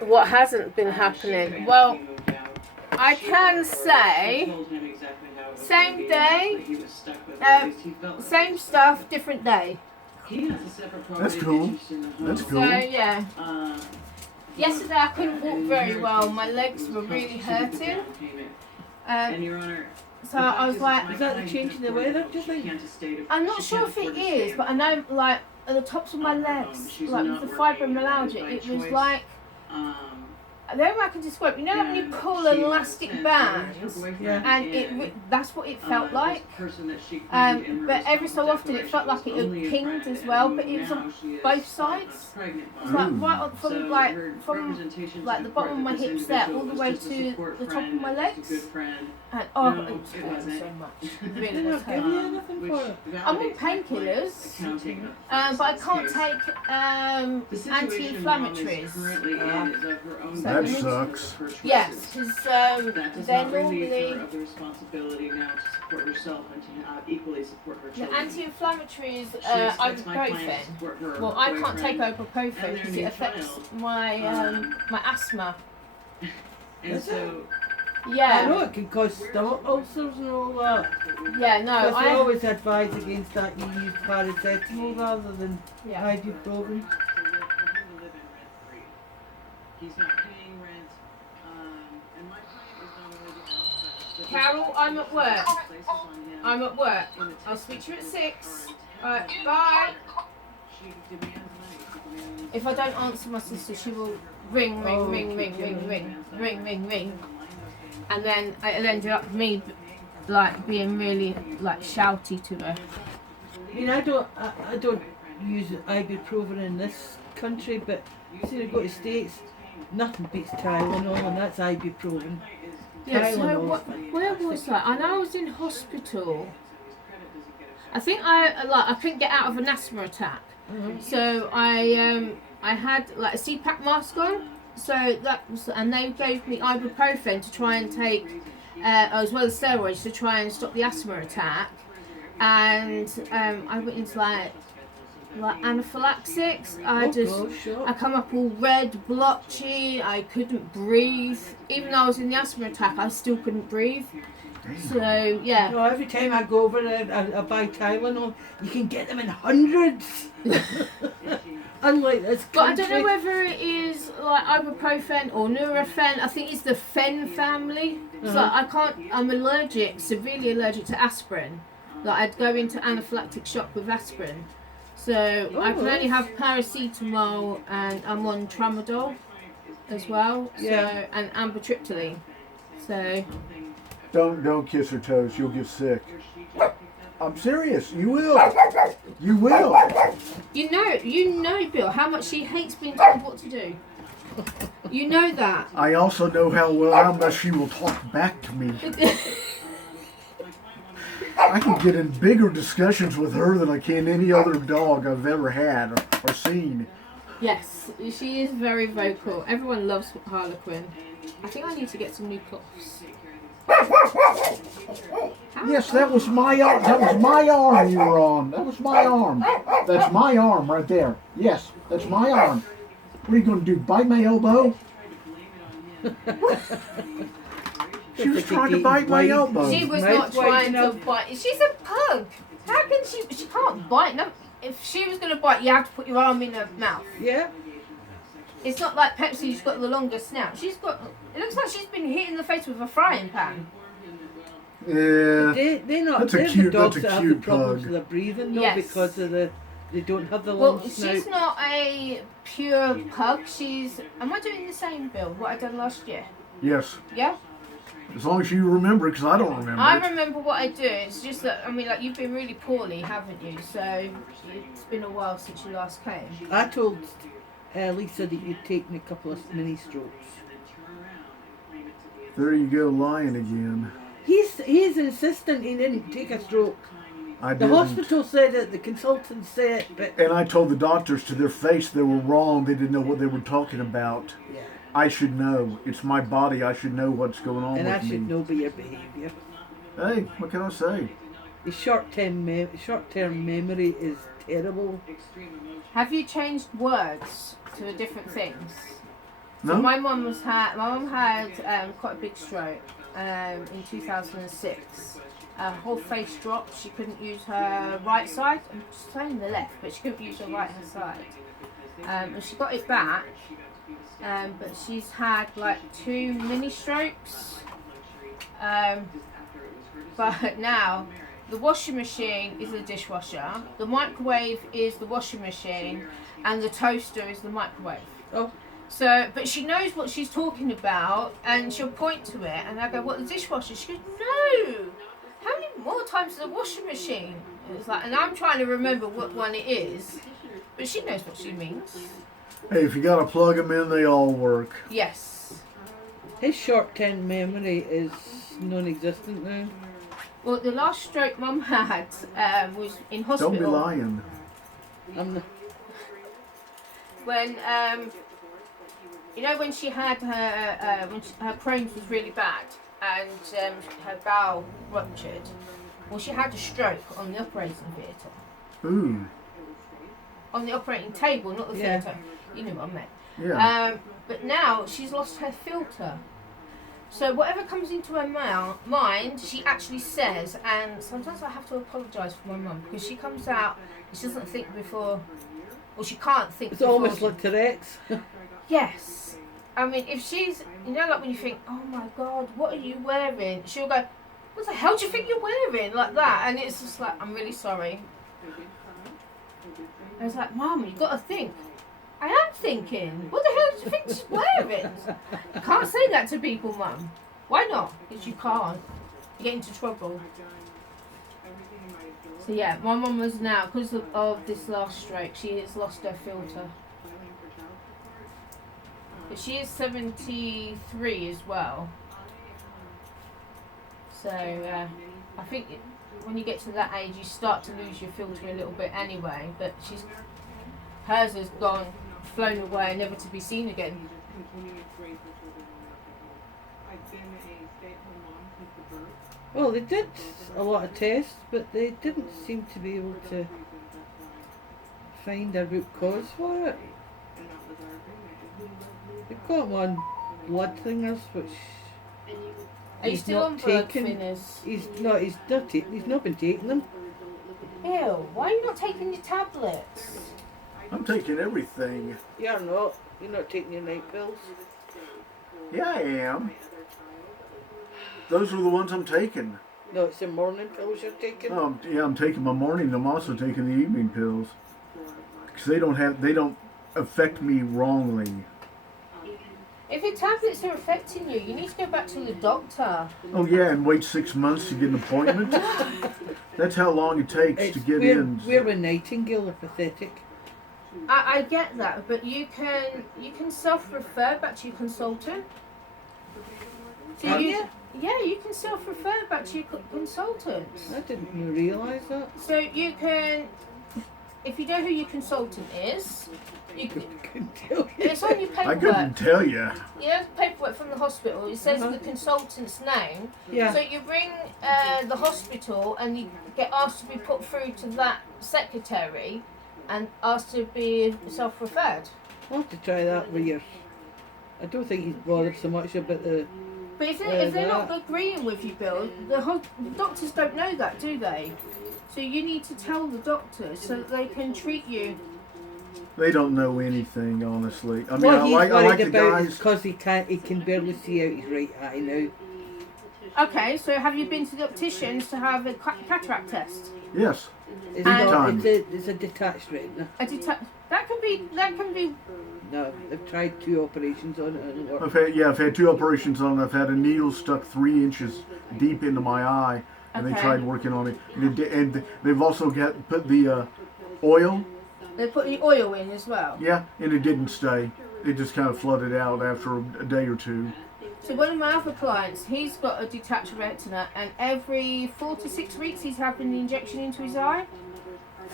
What hasn't been happening? Well, I can say same day, same stuff, different day. That's cool. That's cool. So yeah. Yesterday I couldn't walk very well. My legs were really hurting. So I was like, is that the change in the weather, do you think? I'm not sure if it is, but I know like at the tops of my legs, like with the fibromyalgia, it was like, the only way I can describe, you know, when you pull an elastic band, and that's what it felt like. But every so often it felt like it had pinged as well, but it was on both sides. It's like right up from the bottom of my hips there, all the way to the top of my legs. And it was hurting so much. It really was hurting. I'm on painkillers, but I can't take anti-inflammatories. That sucks. Yes, because they're normally the anti-inflammatories, ibuprofen. Well, I can't take ibuprofen because it affects my my asthma. And so, yeah. I know it can cause stomach ulcers and all that. Yeah, no, I always advise against that. You use paracetamol rather than ibuprofen. He's not paying rent, and my client is not only the house, Carol, I'm at work. I'm at work. I'll speak to you at 6. Alright, bye. If I don't answer my sister, she will ring, and then it'll end up me like being really like shouty to her. I mean, I don't use ibuprofen in this country, but see, I go to States, nothing beats Tylenol, and that's ibuprofen. Yeah, so where was that? I know I was in hospital. I think I couldn't get out of an asthma attack. Mm-hmm. So I had like a CPAP mask on. So that was, and they gave me ibuprofen to try and take, as well as steroids to try and stop the asthma attack. And I went into like anaphylaxis. I come up all red, blotchy. I couldn't breathe. Even though I was in the asthma attack, I still couldn't breathe. So yeah. No, every time I go over there, I buy Tylenol. You can get them in hundreds. Unlike this country. But I don't know whether it is like ibuprofen or Nurofen. I think it's the Fen family. So I'm allergic, severely allergic to aspirin. Like I'd go into anaphylactic shock with aspirin. So I can only have paracetamol, and I'm on tramadol as well. So and amitriptyline. So Don't kiss her toes. You'll get sick. I'm serious. You will. You will. You know, Bill, how much she hates being told what to do. You know that. I also know how much she will talk back to me. I can get in bigger discussions with her than I can any other dog I've ever had or seen. Yes, she is very vocal. Everyone loves Harlequin. I think I need to get some new cloths. Yes, that was my arm. That was my arm you were on. That was my arm. That's my arm right there. Yes, that's my arm. What are you going to do? Bite my elbow? She was trying to bite my elbow. She was not trying to bite. She's a pug. How can she? She can't bite. No. If she was going to bite, you have to put your arm in her mouth. Yeah. It's not like Pepsi, who's got the longest snout. She's got. It looks like she's been hit in the face with a frying pan. Yeah. That's a cute pug. With their breathing, because of they don't have the long snout. She's not a pure pug. Am I doing the same, Bill? What I done last year? Yes. Yeah. As long as you remember, because I don't remember. I remember what I do. It's just that like you've been really poorly, haven't you? So it's been a while since you last came. I told Lisa that you'd taken a couple of mini strokes. There you go, lying again. He's insistent he didn't take a stroke. I didn't. The hospital said it, the consultant said it, but... And I told the doctors to their face they were wrong. They didn't know what they were talking about. Yeah. I should know. It's my body. I should know what's going on with me. And I should know by your behaviour. Hey, what can I say? The short-term memory is terrible. Have you changed words to different things? So No? my mum had quite a big stroke in 2006. Her whole face dropped. She couldn't use her right side. I'm just saying the left, but she couldn't use her right hand side. And she got it back, but she's had like 2 mini strokes. But now the washing machine is the dishwasher, the microwave is the washing machine, and the toaster is the microwave. Oh. So, but she knows what she's talking about, and she'll point to it, and I go, "What, the dishwasher?" She goes, "No. How many more times is the washing machine?" And it's like, and I'm trying to remember what one it is, but she knows what she means. Hey, if you gotta plug them in, they all work. Yes. His short-term memory is non-existent now. Well, the last stroke Mum had was in hospital. Don't be lying. I'm not, When you know, when she had her her Crohn's was really bad and her bowel ruptured. Well, she had a stroke on the operating theatre. Ooh. On the operating table, not the Yeah. theatre. You know what I meant. Yeah. But now she's lost her filter. So whatever comes into her mind, she actually says. And sometimes I have to apologise for my mum because she comes out and she doesn't think before. Well, she can't think. it's before almost she- like Tourette's. Yes. I mean, if she's, you know, like when you think, "Oh my God, what are you wearing?" She'll go, "What the hell do you think you're wearing?" Like that. And it's just like, "I'm really sorry." And it's like, "Mum, you've got to think." I am thinking. What the hell do you think she's wearing? You can't say that to people, Mum. Why not? Because you can't. You get into trouble. So yeah, my mum was now, because of this last stroke, she has lost her filter. But she is 73 as well. So I think when you get to that age, you start to lose your filter a little bit anyway. But hers has gone, flown away, never to be seen again. Well, they did a lot of tests, but they didn't seem to be able to find a root cause for it. They've got him on blood thinners, which Are you he's still not on blood taken. thinners? He's not been taking them. Ew, why are you not taking your tablets? I'm taking everything. You're not. You're not taking your night pills. Yeah, I am. Those are the ones I'm taking. No, it's the morning pills you're taking. Yeah, I'm taking my morning. I'm also taking the evening pills because they don't affect me wrongly. If your tablets are affecting you, you need to go back to the doctor. Oh yeah, and wait 6 months to get an appointment. That's how long it takes to get in. We're a Nightingale are pathetic. I get that, but you can self-refer back to your consultant. So Can you, you? yeah, you can self-refer back to your consultants. I didn't even realise that. So you can, if you know who your consultant is, you can, Couldn't tell you. it's on your I paperwork. couldn't tell you. You know, the paperwork from the hospital. It says the consultant's name. Yeah. So you ring the hospital and you get asked to be put through to that secretary and asked to be self-referred. I'll have to try that with yours. I don't think he's bothered so much about the. But if they're not agreeing with you, Bill, the doctors don't know that, do they? So you need to tell the doctors so that they can treat you. They don't know anything, honestly. I mean, What I he's like worried the about is guys. because he can barely see out his right eye now. Okay, so have you been to the opticians to have a cataract test? Yes. It's And- not. It's a detached retina. That can be. No, they've tried 2 operations on it and it worked. I've had 2 operations on it. I've had a needle stuck 3 inches deep into my eye, and they Okay. tried working on it. And they've also put the oil. They're putting oil in as well. Yeah, and it didn't stay. It just kind of flooded out after a day or 2. So one of my other clients, he's got a detached retina, and every 4 to 6 weeks he's having the injection into his eye.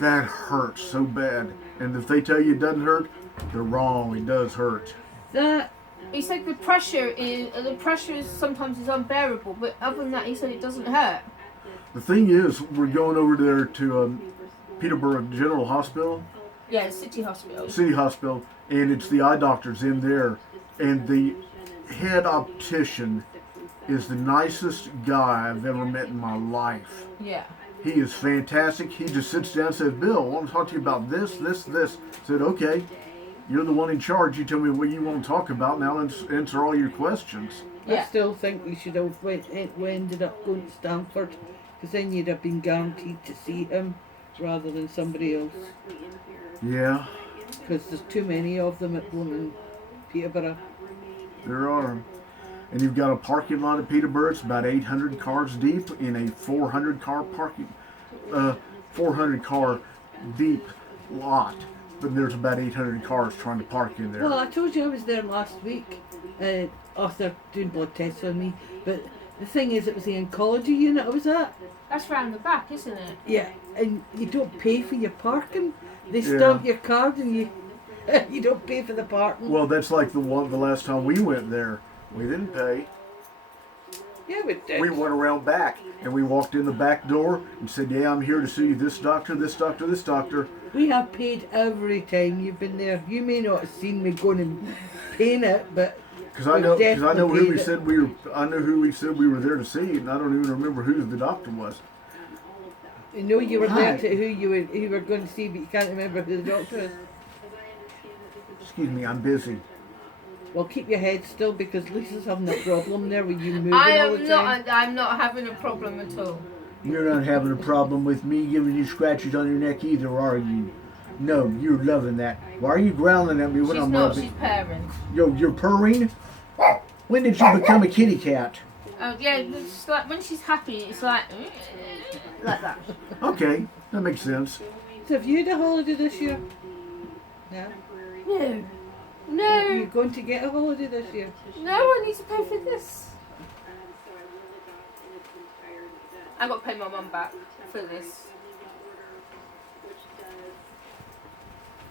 That hurts so bad. And if they tell you it doesn't hurt, they're wrong. It does hurt. That He said the pressure is sometimes unbearable, but other than that, he said it doesn't hurt. The thing is, we're going over there to Peterborough General Hospital, Yeah, City Hospital. City Hospital, and it's the eye doctors in there. And the head optician is the nicest guy I've ever met in my life. Yeah. He is fantastic. He just sits down and says, Bill, I want to talk to you about this. I said, okay, you're the one in charge. You tell me what you want to talk about, and I'll answer all your questions. I Yeah. still think we should have ended up going to Stanford, because then you'd have been guaranteed to see him rather than somebody else. Yeah, Because there's too many of them at blooming Peterborough. there are. And you've got a parking lot at Peterborough. It's about 800 cars deep in a 400 car deep lot. But there's about 800 cars trying to park in there. Well, I told you I was there last week after doing blood tests on me. But the thing is, it was the oncology unit I was at. That's round the back, isn't it? Yeah, and you don't pay for your parking. They Yeah. stamp your card and you you don't pay for the parking. Well, that's like the last time we went there. We didn't pay. Yeah, we did. We went around back and we walked in the back door and said, yeah, I'm here to see this doctor, this doctor, this doctor. We have paid every time you've been there. You may not have seen me going and paying it, but Because I know who we said we were. I know who we said we were there to see, and I don't even remember who the doctor was. you know you were Hi. there to who you were going to see, but you can't remember who the doctor is. Excuse me, I'm busy. Well, keep your head still, because Lisa's having a problem there with you moving I all the am time. not. I'm not having a problem at all. You're not having a problem with me giving you scratches on your neck either, are you? No, you're loving that. Why are you growling at me when She's I'm not. rubbing? She's purring. You're purring? When did you become a kitty cat? Oh yeah, it's like when she's happy, it's like that. Okay, that makes sense. So have you had a holiday this year? No. No, Are you no, going to get a holiday this year? no. I need to pay for this. I got to pay my mum back for this.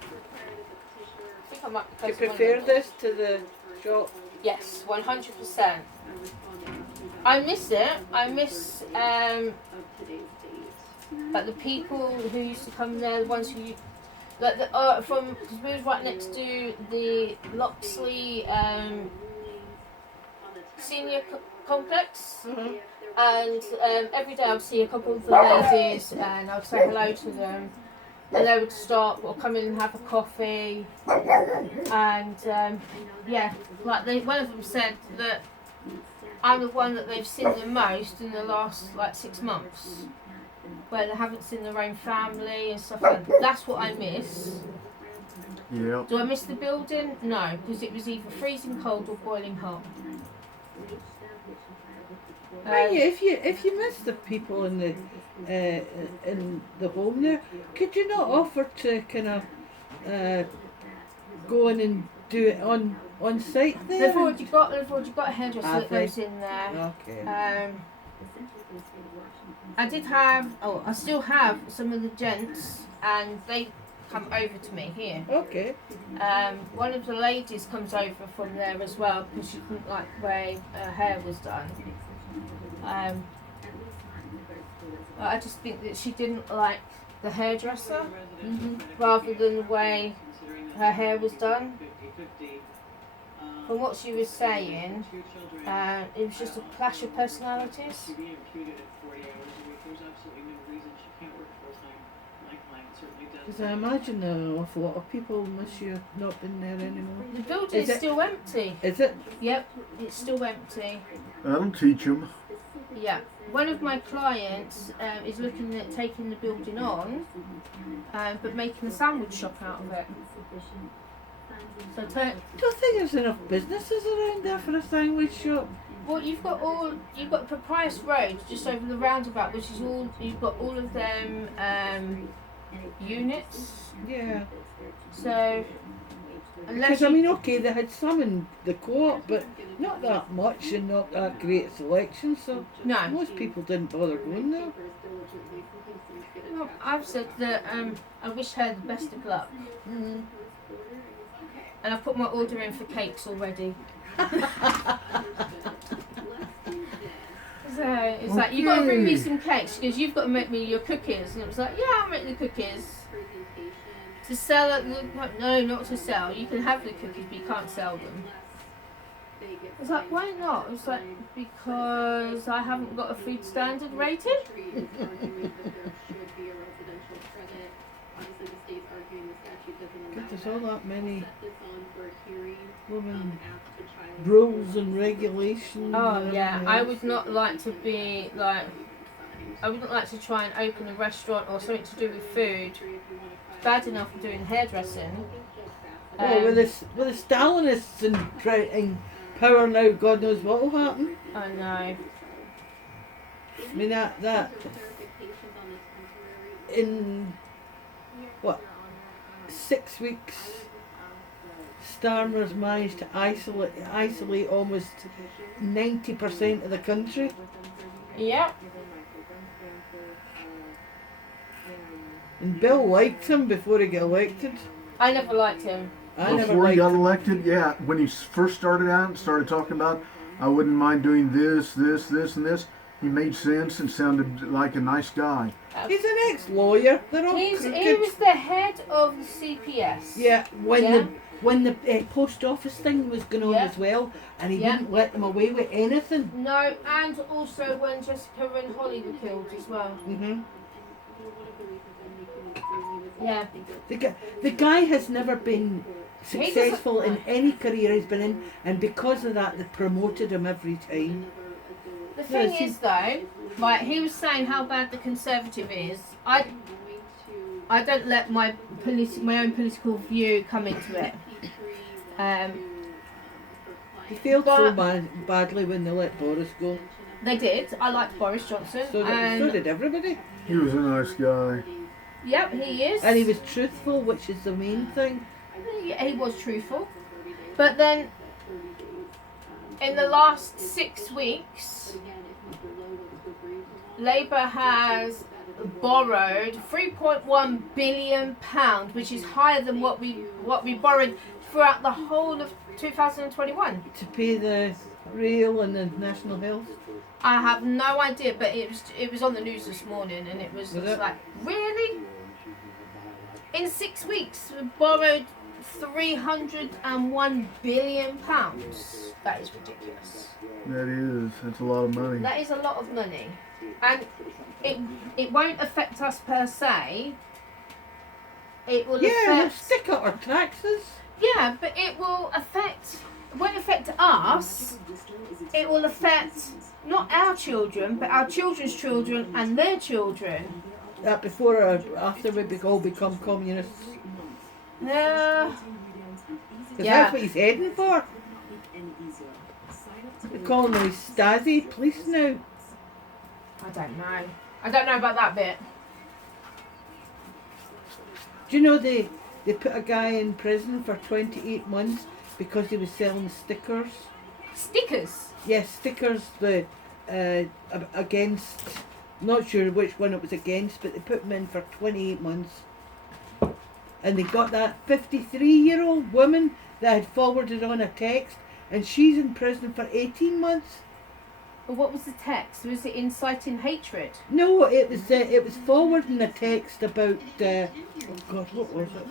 I think I might Do you post one prefer of them. this to the shop? Yes, 100%. I miss it. I miss like the people who used to come there, the ones who like the from, because we was right next to the Loxley senior complex, Mm-hmm. and every day I would see a couple of the ladies and I would say hello to them. And they would stop or come in and have a coffee, and yeah, like one of them said that I'm the one that they've seen the most in the last like 6 months, where they haven't seen their own family and stuff like that. That's what I miss. Yeah. Do I miss the building? No, because it was either freezing cold or boiling hot. Hey, if you miss the people in the home there, could you not offer to kind of go in and do it on site there? They've already got a hairdresser Have that they? goes in there. Okay. I still have some of the gents, and they come over to me here. Okay. One of the ladies comes over from there as well because she didn't like the way her hair was done. I just think that she didn't like the hairdresser rather than the way her hair was done. From what she was saying, it was just a clash of personalities. Because I imagine there are an awful lot of people miss you not been there anymore. The building Is is it- still empty. Is it? Yep, it's still empty. That'll teach them. Yeah, one of my clients is looking at taking the building on, but making a sandwich shop out of it. So, Don't think there's enough businesses around there for a sandwich shop. well, you've got Proprius Road just over the roundabout, which is all you've got all of them units. Yeah. So, unless Because I you, mean, okay, they had some in the co-op, but not that much and not that great a selection. So no, most people didn't bother going there. no, I've said that I wish her the best of luck, Mm. and I've put my order in for cakes already. So it's like, you've got to bring me some cakes because you've got to make me your cookies. And it was like, yeah, I'll make the cookies. To sell it, no, not to sell. You can have the cookies, but you can't sell them. It's like, why not? It's like, because I haven't got a food standard rating. There's all that many women rules and regulations. Oh and yeah, everything I else. would not like to be like, I wouldn't like to try and open a restaurant or something to do with food. It's bad enough doing hairdressing. With the Stalinists in power now, God knows what will happen. I know. I mean that in what 6 weeks, Starmer's managed to isolate almost 90% of the country. Yeah. And Bill liked him before he got elected. I never liked him. I never Before he liked got him. elected, yeah, when he first started out and started talking about, I wouldn't mind doing this, this, this, and this, he made sense and sounded like a nice guy. He's an ex-lawyer. They're all He crooked. was the head of the CPS. Yeah, Yeah. when the post office thing was going on Yeah. as well, and he Yeah. wouldn't let them away with anything. No, and also when Jessica and Holly were killed as well. Hmm Yeah. The guy has never been successful in any career he's been in, and because of that, they promoted him every time. The thing Yeah, is though, like he was saying how bad the Conservative is. I don't let my own political view come into it. He failed so But- badly when they let Boris go. They did. I liked Boris Johnson. So did everybody. He was a nice guy. Yep, he is. And he was truthful, which is the main thing. Yeah, he was truthful. But then, in the last 6 weeks, Labour has borrowed £3.1 billion, which is higher than what we borrowed throughout the whole of 2021. To pay the rail and the national health. I have no idea, but it was on the news this morning, and it was Was just it? like, really? In 6 weeks, we borrowed £301 billion. That is ridiculous. That is. That's a lot of money. That is a lot of money, and it won't affect us per se. It will Yeah, they'll affect. stick up our taxes. Yeah, but it will affect. It won't affect us. It will affect not our children, but our children's children and their children. That before or after we all become communists. Yeah. Because Yeah. that's what he's heading for. They call him the Stasi police now. I don't know. I don't know about that bit. Do you know they put a guy in prison for 28 months because he was selling stickers? Stickers. Yes, stickers that against, not sure which one it was against, but they put him in for 28 months. And they got that 53-year-old woman that had forwarded on a text, and she's in prison for 18 months. But what was the text? Was it inciting hatred? No, it was forwarding a text about, oh God, what was it?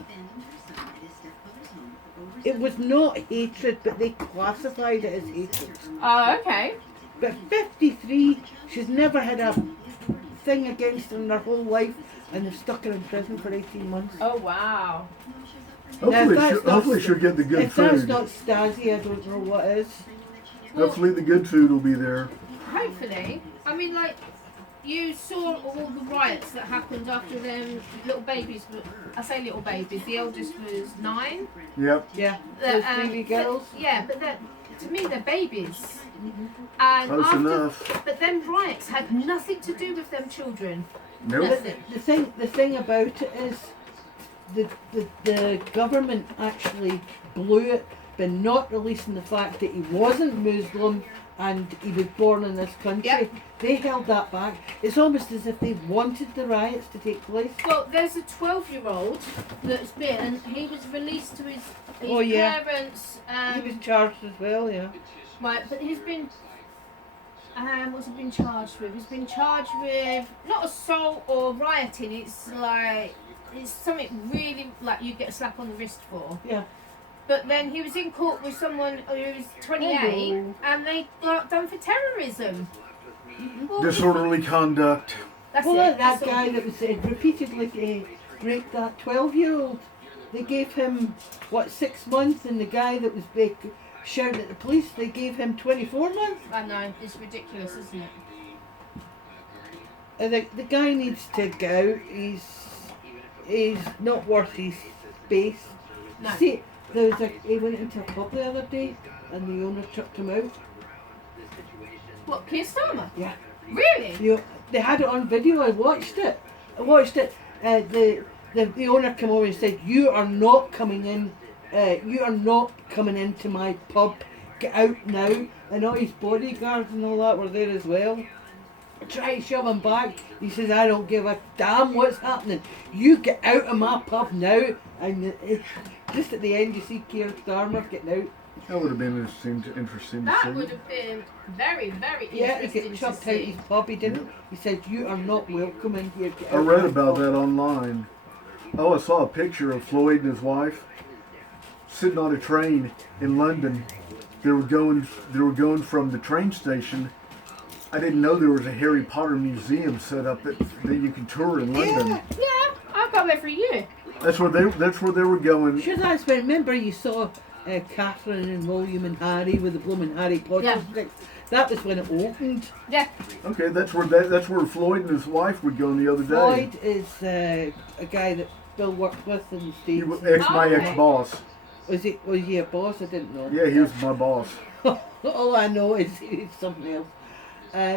It was not hatred, but they classified it as hatred. Oh, okay. But 53, she's never had a thing against her in her whole life, and they've stuck her in prison for 18 months. Oh, wow. Hopefully she'll get the good If that's food. not Stasi, I don't know what is. Hopefully the good food will be there. Hopefully. I mean, like, you saw all the riots that happened after them little babies. I say little babies. The eldest was 9. Yep. Yeah, The, those baby girls. But, yeah, but to me, they're babies. And Close after, enough. But them riots had nothing to do with them children. Nope. Nothing. The thing about it is, the government actually blew it by not releasing the fact that he wasn't Muslim and he was born in this country. Yep. They held that back. It's almost as if they wanted the riots to take place. Well, there's a 12-year-old that's been, and he was released to his Oh, yeah. parents. He was charged as well, yeah. Right, but he's been. What's he been charged with? He's been charged with not assault or rioting. It's like it's something really like you get a slap on the wrist for. Yeah. but then he was in court with someone who was 28, and they got done for terrorism. Well, Disorderly conduct. that's Well, it. that That's all. guy that was repeatedly raped that 12-year-old, they gave him, 6 months, and the guy that was shouting at the police, they gave him 24 months. I know, it's ridiculous, isn't it? The guy needs to go. He's not worth his space. No. See, he went into a pub the other day, and the owner chucked him out. What, Keir Starmer? Yeah. Really? They had it on video. I watched it. The owner came over and said, "You are not coming in. You are not coming into my pub. Get out now!" And all his bodyguards and all that were there as well. Try to shove him back. He says, "I don't give a damn what's happening. You get out of my pub now." And just at the end, you see Keir Starmer getting out. That would have been interesting to That see. would have been very, very Yeah, he interesting got to chucked out see. his pub. He didn't. He said, "You are not welcome in here." Get I out read of my about pub." that online. Oh, I saw a picture of Floyd and his wife sitting on a train in London. They were going from the train station. I didn't know there was a Harry Potter museum set up that you can tour in London. Yeah. Yeah, I go every year. That's where they were going. Sure, that's when. Remember, you saw Catherine and William and Harry with the blooming Harry Potter Yeah. sticks. That was when it opened. Yeah. Okay, that's where Floyd and his wife were going the other day. Floyd is a guy that Bill worked with in the He States. was Oh, my okay. ex-boss. Was he a boss? I didn't know. Yeah, he was my boss. All I know is he's something else.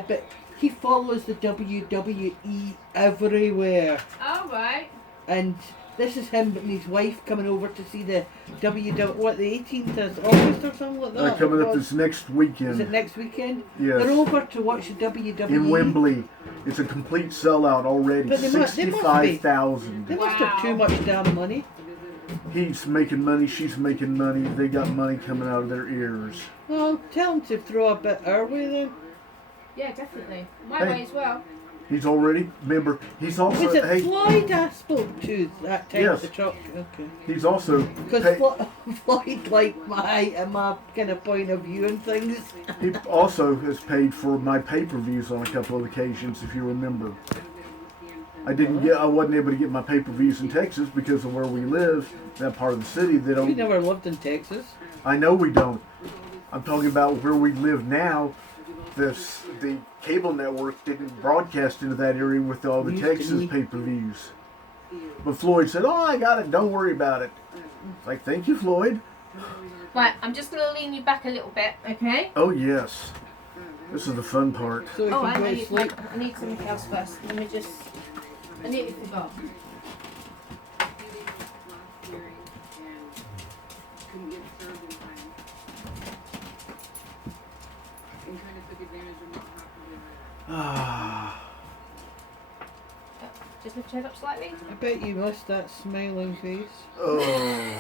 But he follows the WWE everywhere. All right. And this is him and his wife coming over to see the WWE, the 18th of August or something like that. Coming up Or this next is it weekend. next weekend? Yes. They're over to watch the WWE. In Wembley. It's a complete sellout already. But they must be. 65,000. They must have too Wow. much damn money. He's making money, she's making money. They got money coming out of their ears. Well, tell them to throw a bit our way then. Yeah, definitely. My Hey. way as well. He's already, remember, he's also, Was it hey, Floyd I spoke to that time Yes. at the truck? Okay. he's also, Because hey, Floyd liked my kind of point of view and things. he also has paid for my pay-per-views on a couple of occasions, if you remember. I wasn't able to get my pay-per-views in Texas because of where we live, that part of the city. They We don't. never lived in Texas. I know we don't. I'm talking about where we live now. The cable network didn't broadcast into that area with all the Used to Texas be. pay-per-views. But Floyd said, "Oh, I got it. Don't worry about it." It's like, thank you, Floyd. Right, I'm just going to lean you back a little bit, okay? Oh yes, this is the fun part. So we Oh, can I go know to you sleep. can. I need something else first. Let me just. I nearly forgot. Couldn't get served in time. And kind of took advantage of not having to Ah, Just lift your head up slightly. I bet you missed that smiling face. oh.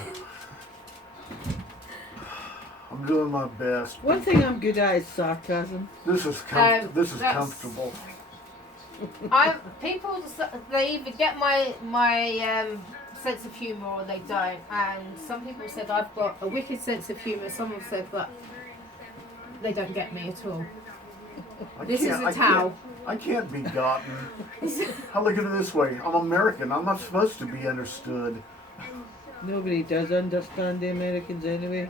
I'm doing my best. One thing I'm good at is sarcasm. This is That's- comfortable. People, they either get my sense of humour or they don't. And some people said I've got a wicked sense of humour. Some have said that they don't get me at all. This is a towel. I can't be gotten. I look at it this way. I'm American. I'm not supposed to be understood. Nobody does understand the Americans anyway.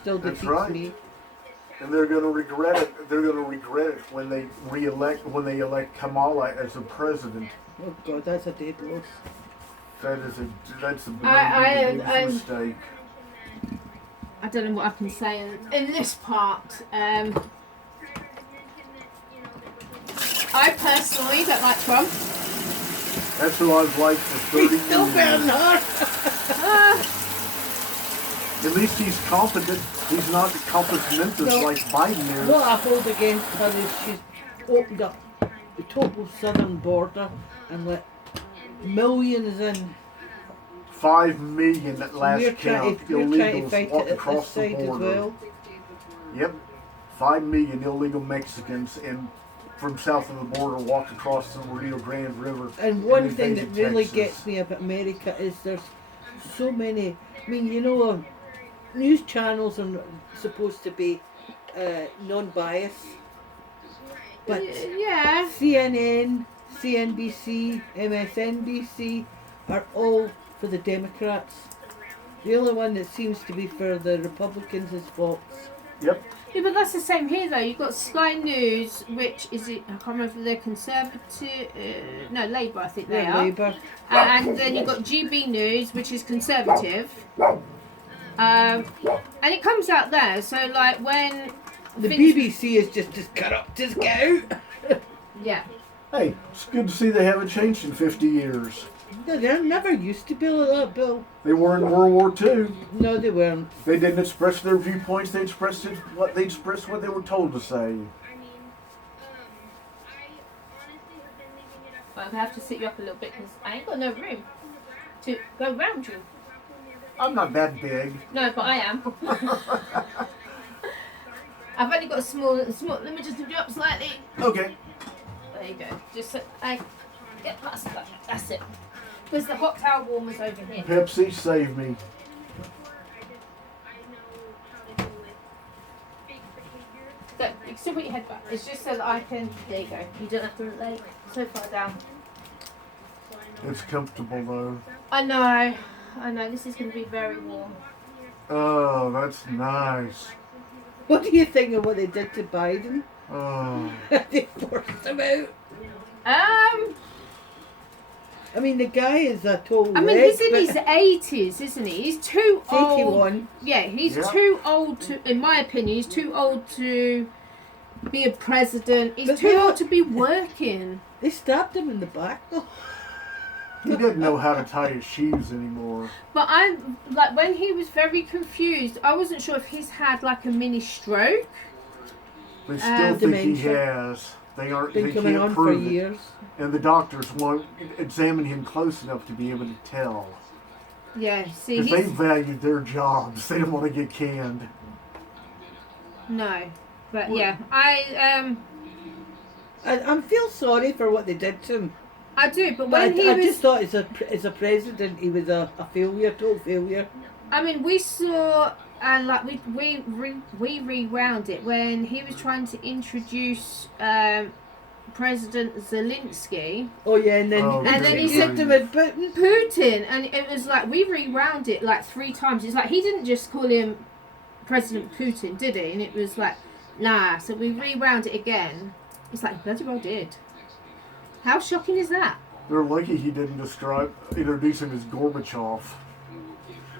Still That's defeats right. me. And they're going to regret it. They're going to regret it when they elect Kamala as a president. Oh God, that's a dead loss. That's a I- biggest mistake. I don't know what I can say in this part. I personally don't like Trump. That's who I've liked for 30 Still better than years. her. At least he's competent. He's not competentous No. like Biden is. What I hold against her is she's opened up the total southern border and let millions in. 5 million at last We're trying count to illegals fight walk it at this across the side as border. well. Yep, 5 million illegal Mexicans from south of the border walked across the Rio Grande River. And one thing that invaded really Texas. gets me about America is there's so many. I mean, you know, news channels are supposed to be non-biased, but Yeah. CNN, CNBC, MSNBC are all for the Democrats. The only one that seems to be for the Republicans is Fox. Yep. Yeah, but that's the same here though. You've got Sky News, which is it? I can't remember if they're Conservative. No, Labour, I think they They're are. Labour. And then you've got GB News, which is Conservative. And it comes out there. So like when The BBC is just cut up, just get out. yeah. Hey, it's good to see they haven't changed in 50 years. No, they never used to be like that, Bill. They were in World War II. No, they weren't. They didn't express their viewpoints. They expressed what they were told to say. Well, I have to sit you up a little bit because I ain't got no room to go round you. I'm not that big. No, but I am. I've only got a small. Let me just lift you up slightly. Okay. There you go. Just so I get past that. That's it. Because the hot towel warmer's over here. Pepsi, save me. So, you can still put your head back. It's just so that I can. There you go. You don't have to lay so far down. It's comfortable though. I know. This is going to be very warm. Oh, that's nice. What do you think of what they did to Biden? Oh. They forced him out. I mean, the guy is a total mean, wreck, he's in his 80s, isn't he? He's too old. 81. Yeah, he's Yeah. too old to, in my opinion, he's too old to be a president. He's But too they old are- to be working. They stabbed him in the back, though. He didn't know how to tie his shoes anymore. But I'm like, when he was very confused, I wasn't sure if he's had like a mini stroke. They still think he Dementia. has. They aren't. Been They coming can't on for prove it. years. And the doctors won't examine him close enough to be able to tell. Yeah, see, Because they he's valued their jobs. They don't want to get canned. no, but yeah, I feel sorry for what they did to him. I do. But But when he I was, just thought as a president, he was a failure, total failure. I mean, we saw, and like we rewound it when he was trying to introduce President Zelensky. Oh yeah, and then Oh, And then he hit said him with Putin. Putin, and it was like we rewound it like 3 times. It's like he didn't just call him President Putin, did he? And it was like, nah. So we rewound it again. It's like bloody well did. How shocking is that? They're lucky he didn't introduce him as Gorbachev.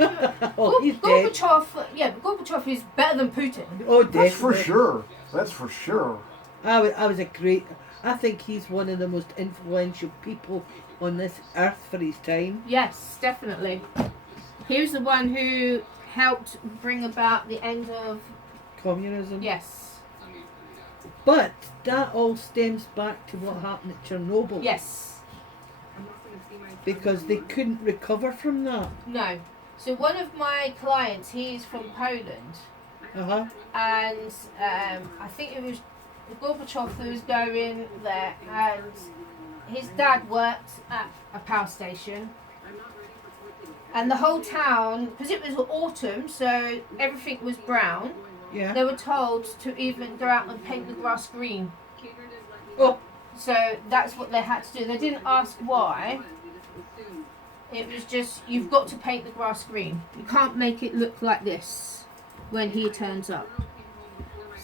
Oh, he's dead. Gorbachev, yeah, but Gorbachev is better than Putin. Oh, That's for definitely. sure. That's for sure. I was a great. I think he's one of the most influential people on this earth for his time. Yes, definitely. He was the one who helped bring about the end of. Communism. Yes. But that all stems back to what happened at Chernobyl. Yes. Because they couldn't recover from that. No. So one of my clients, he's from Poland, Uh-huh. and I think it was Gorbachev who was going there, and his dad worked at a power station, and the whole town, because it was autumn, so everything was brown. Yeah. They were told to even go out and paint the grass green. Oh. So that's what they had to do. They didn't ask why. It was just, you've got to paint the grass green. You can't make it look like this when he turns up.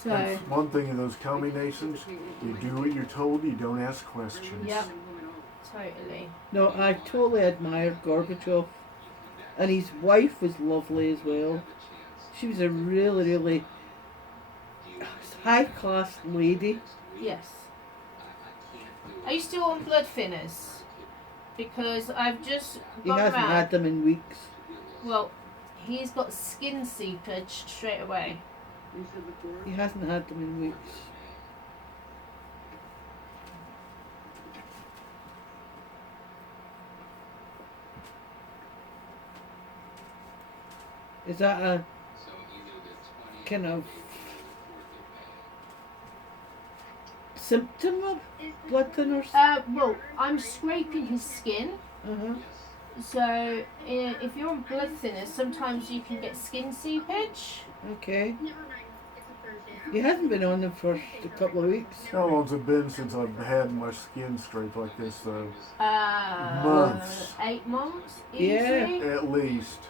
So, That's one thing in those commie nations. You do what you're told. You don't ask questions. yep, totally. No, I totally admired Gorbachev. And his wife was lovely as well. She was a really, really high-class lady. Yes. Are you still on blood thinners? Because I've just He gone hasn't round. had them in weeks. Well, he's got skin seepage straight away. He hasn't had them in weeks. Is that a kind of symptom of blood thinners? Well, I'm scraping his skin. Uh-huh. So if you're on blood thinners, sometimes you can get skin seepage. Okay. You hasn't been on them for a couple of weeks. How long's it been since I've had my skin scraped like this, though? Months. 8 months, Yeah. easy. At least.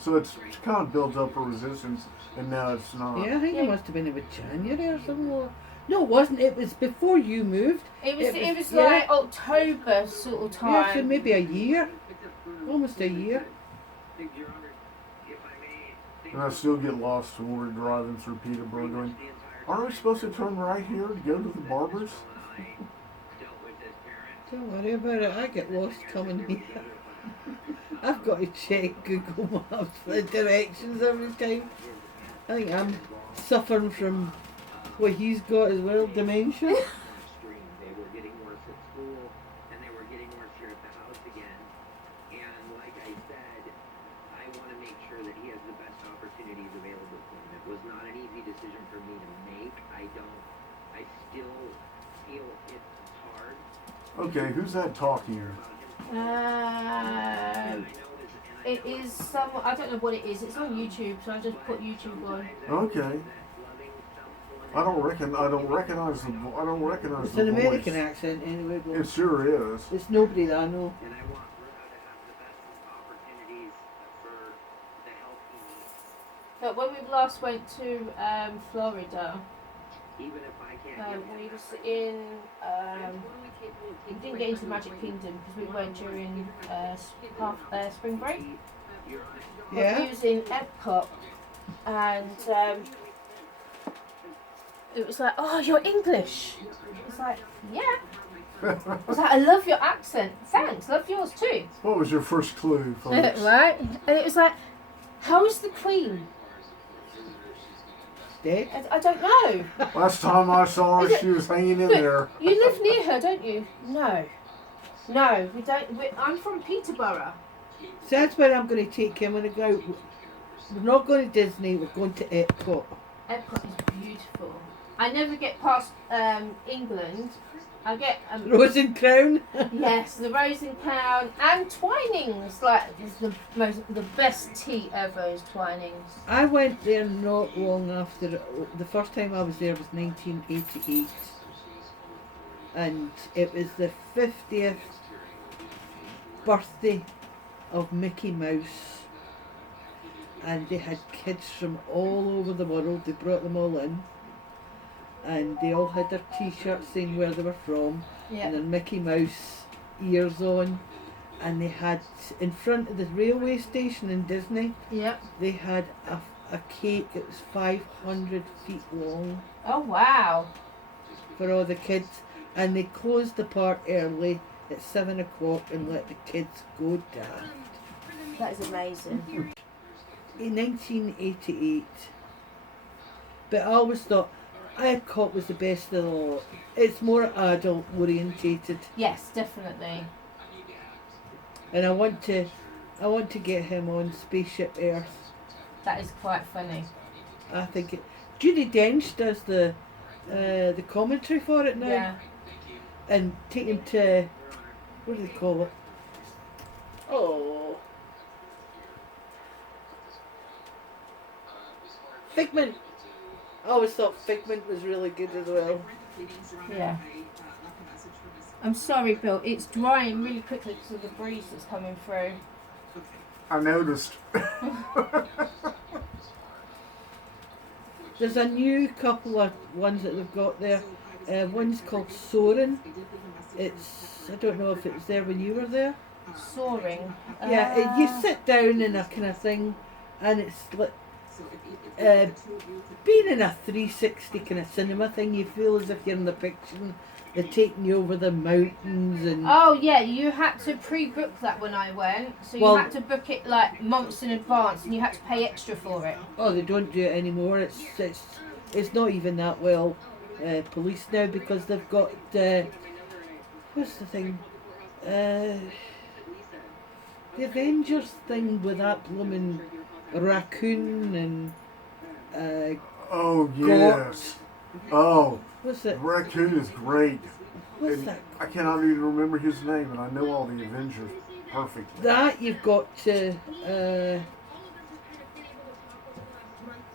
So it's kind of built up a resistance, and now it's not. Yeah, I think it must have been about January or something. No, it wasn't. It was before you moved. It was yeah. like October sort of time. Yeah, so maybe a year. Almost a year. And I still get lost when we're driving through Peterborough going, aren't we supposed to turn right here to go to the barbers? Don't worry about it. I get lost coming here. I've got to check Google Maps for the directions every time. I think I'm suffering from what he's got as well, dementia. They were getting worse at school, and they were getting worse here at the house again. And like I said, I want to make sure that he has the best opportunities available to him. It was not an easy decision for me to make. I still feel it's hard. Okay, who's that talking here? It is some. I don't know what it is. It's on YouTube, so I just put YouTube on. Okay. I don't recognize the It's the an voice. American accent anyway, but It sure is. it's nobody that I know. And I want Bruno to have the best opportunities for the help he needs. But when we last went to Florida, Even if I can't we was in. We didn't get into Magic Kingdom because we went during spring break. But Yeah? we was in Epcot, and it was like, oh, you're English. I was like, yeah. I was like, I love your accent. Thanks, love yours too. What was your first clue, folks? Right? And it was like, how is the Queen? Dead? I don't know. Last time I saw her, she was hanging in there. You live near her, don't you? No. No, we don't. I'm from Peterborough. So that's where I'm going to take him when I go. We're not going to Disney, we're going to Epcot. Epcot is beautiful. I never get past England. I get Rose and Crown. yes, the Rose and Crown and Twinings. Like it's the best tea ever is Twinings. I went there not long after, the first time I was there was 1988. And it was the 50th birthday of Mickey Mouse. And they had kids from all over the world, they brought them all in. And they all had their t-shirts saying where they were from, and their Mickey Mouse ears on. And they had, in front of the railway station in Disney, they had a cake that was 500 feet long Oh wow. for all the kids. And they closed the park early at 7 o'clock and let the kids go daft. That is amazing. In 1988. But I always thought Epcot was the best of the lot. It's more adult orientated, Yes, definitely. and I want to get him on Spaceship Earth. That is quite funny. I think Judi Dench does the commentary for it now, Yeah. and take him to, what do they call it? Oh, Figment. I always thought Figment was really good as well. Yeah. I'm sorry, Bill. It's drying really quickly because of the breeze that's coming through. I noticed. There's a new couple of ones that they've got there. One's called Soarin'. I don't know if it was there when you were there. Soaring. Yeah, you sit down in a kind of thing, and it's like being in a 360 kind of cinema thing. You feel as if you're in the picture. They're taking you over the mountains and. Oh yeah, you had to pre-book that when I went, so you had to book it like months in advance, and you had to pay extra for it. Oh, they don't do it anymore. It's not even that well policed now because they've got what's the thing? The Avengers thing with that blooming raccoon and Oh yes. Oh, what's it? Raccoon is great. What's And that? I cannot even remember his name, and I know all the Avengers. perfectly. That you've got to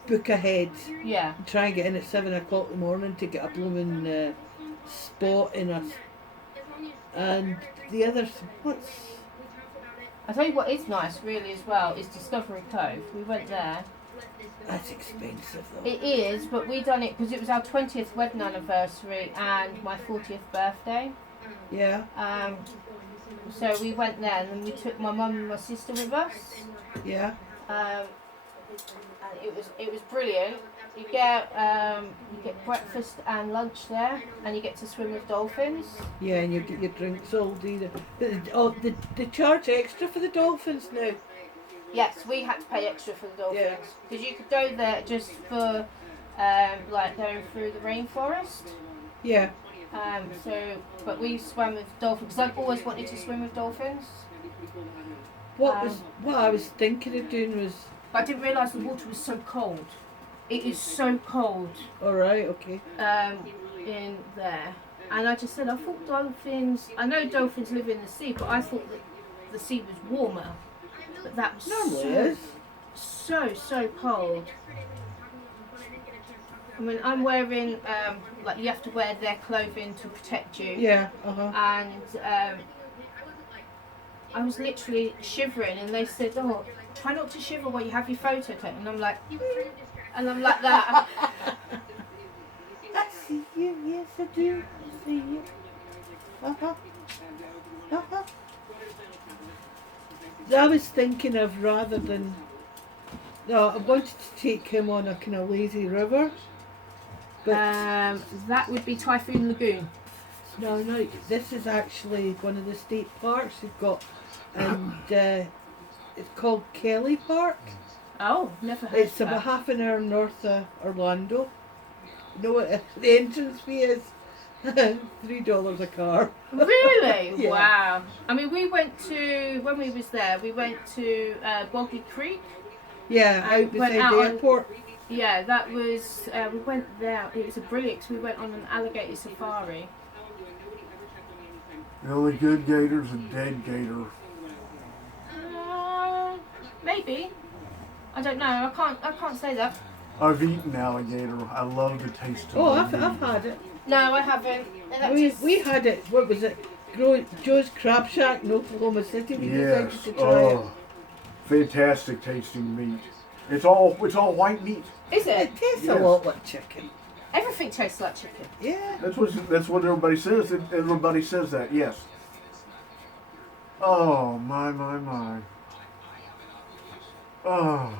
book ahead. Yeah. Try and get in at 7 o'clock in the morning to get a blooming spot in us. And the other, what's... I tell you what is nice, really, as well, is Discovery Cove. We went there. That's expensive though. It is, but we done it because it was our 20th wedding anniversary and my 40th birthday. Yeah. So we went there, and then we took my mum and my sister with us. Yeah. And it was brilliant. You get breakfast and lunch there, and you get to swim with dolphins. Yeah, and you get your drinks all day. They charge extra for the dolphins now. Yes, we had to pay extra for the dolphins Yeah. because you could go there just for like going through the rainforest. Yeah. But we swam with dolphins because I've always wanted to swim with dolphins. What I was thinking of doing was... But I didn't realise the water was so cold. It is so cold. Alright, okay. In there. And I just said, I thought dolphins, I know dolphins live in the sea, but I thought that the sea was warmer. But that was Normally so cold. I mean, I'm wearing, like you have to wear their clothing to protect you. Yeah, uh-huh. And I was literally shivering, and they said, oh, try not to shiver while you have your photo taken. And I'm like that. I see you, yes I do. I see you. Uh-huh. Uh-huh. I was thinking of rather than... No, I wanted to take him on a kind of lazy river. But that would be Typhoon Lagoon. no, this is actually one of the state parks you've got. And it's called Kelly Park. Oh, never heard It's of about that. half an hour north of Orlando. You know what the entrance fee is? $3 a car. Really? Yeah. Wow. I mean, when we was there, we went to Boggy Creek. Yeah, And out went beside out the on- airport. Yeah, that was, we went there. It was brilliant because we went on an alligator safari. The only good gator's a dead gator. Maybe. I don't know. I can't say that. I've eaten alligator. I love the taste of Oh, it. I've had it. No, I haven't. And that just- We had it. What was it? Joe's Crab Shack in Oklahoma City. We decided Yes. to try it. Oh, fantastic tasting meat. It's all white meat. Is it? It tastes a Yes. lot like chicken. Everything tastes like chicken. Yeah. That's what everybody says. Everybody says that. Yes. Oh my. Oh.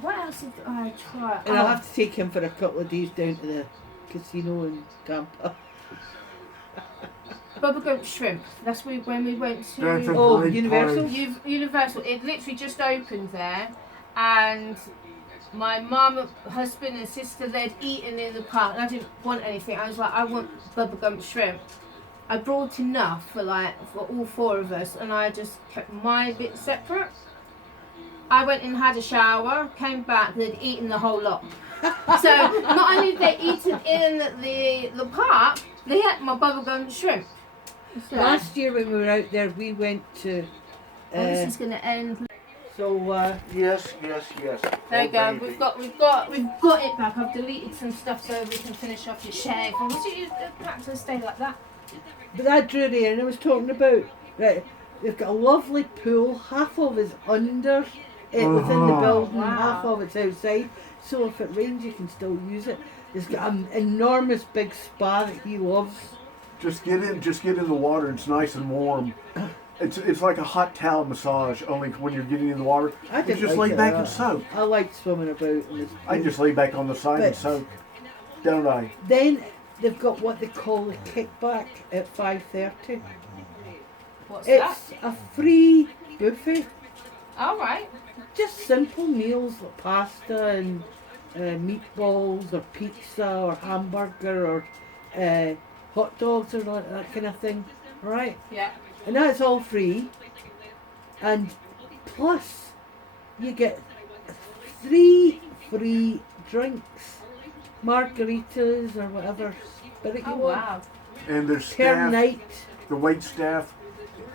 What else did I try? And I'll have to take him for a couple of days down to the casino in Tampa. Bubba Gump Shrimp. That's when we went to That's a Oh, great Universal? place. Universal. It literally just opened there, and my mum, husband, and sister, they'd eaten in the park, and I didn't want anything. I was like, I want Bubba Gump Shrimp. I brought enough for all four of us, and I just kept my bit separate. I went and had a shower, came back, they'd eaten the whole lot. So not only did they eaten in the park, they had my Bubba Gump Shrimp. So, Last year when we were out there, we went to. this is going to end. So Yes. There you Oh, go. baby. We've got it back. I've deleted some stuff so we can finish off your shave. And you have to stay like that. but that Drury, and I was talking about, right, they've got a lovely pool, half of it's under it within the Uh-huh. building, Wow. half of it's outside, so if it rains you can still use it. It's got an enormous big spa that he loves. Just get in the water. It's nice and warm. It's like a hot towel massage, only when you're getting in the water. I You didn't just like lay it back at and all. soak. I like swimming about in this I pool. just lay back on the side and But- soak. Don't I? Then they've got what they call the kickback at 5:30. What's that? It's a free buffet. All right. Just simple meals like pasta and meatballs or pizza or hamburger or hot dogs or like that kind of thing, right? Yeah. And that's all free. And plus, you get 3 free drinks, margaritas or whatever spirit you Oh want wow. And there's per staff. night. The wait staff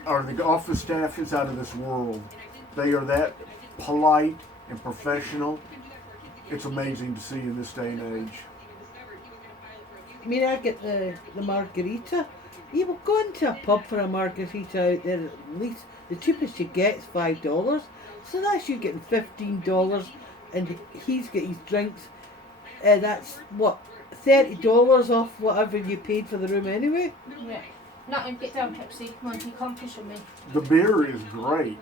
or the office staff is out of this world. They are that polite and professional. It's amazing to see in this day and age. I mean, I get the margarita. You will go into a pub for a margarita out there, at least the cheapest you get is $5. So that's you getting $15, and he's got his drinks. That's what, $30 off whatever you paid for the room anyway. Yeah. Nothing, get down, Pepsi. Come on, you can't push on me. The beer is great.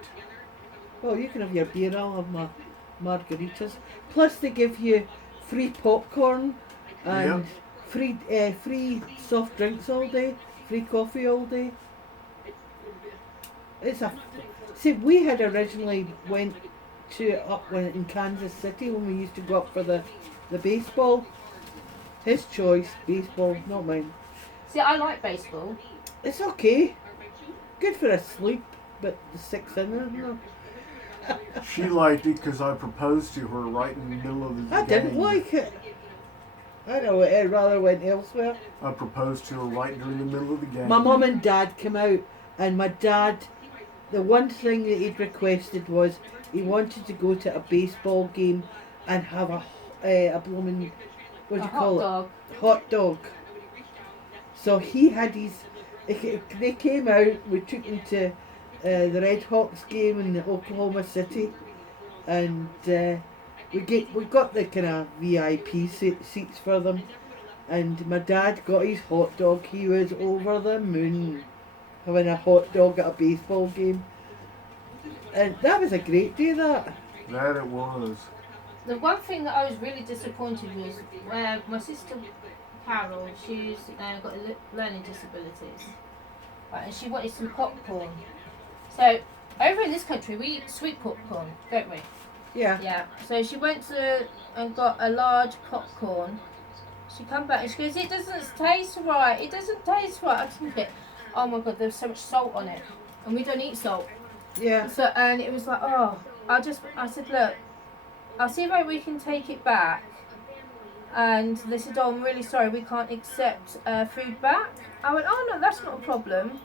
Well, you can have your beer, I'll have my margaritas. Plus they give you free popcorn and free soft drinks all day, free coffee all day. See, we had originally went when in Kansas City when we used to go up for the baseball. His choice, baseball, not mine. See, I like baseball. It's okay. Good for a sleep, but the 6 inners, no. She liked it because I proposed to her right in the middle of the game. I didn't like it. I know I'd rather went elsewhere. I proposed to her right during the middle of the game. My mum and dad came out, and my dad, the one thing that he'd requested was he wanted to go to a baseball game and have a blooming, what do you call dog. it? Hot dog. So he had his. They came out. We took them to the Red Hawks game in Oklahoma City, and we got the kind of VIP seats for them. And my dad got his hot dog. He was over the moon having a hot dog at a baseball game, and that was a great day. That it was. The one thing that I was really disappointed was my sister Carol, she's got learning disabilities, right, and she wanted some popcorn. So over in this country we eat sweet popcorn, don't we? yeah. Yeah. So she went to and got a large popcorn. She come back and she goes, "It doesn't taste right. It doesn't taste right." I took it. Oh my God, there's so much salt on it, and we don't eat salt. Yeah. So and it was like, oh, I said, look, I'll see if we can take it back. And they said, oh, I'm really sorry, we can't accept food back. I went, oh no, that's not a problem.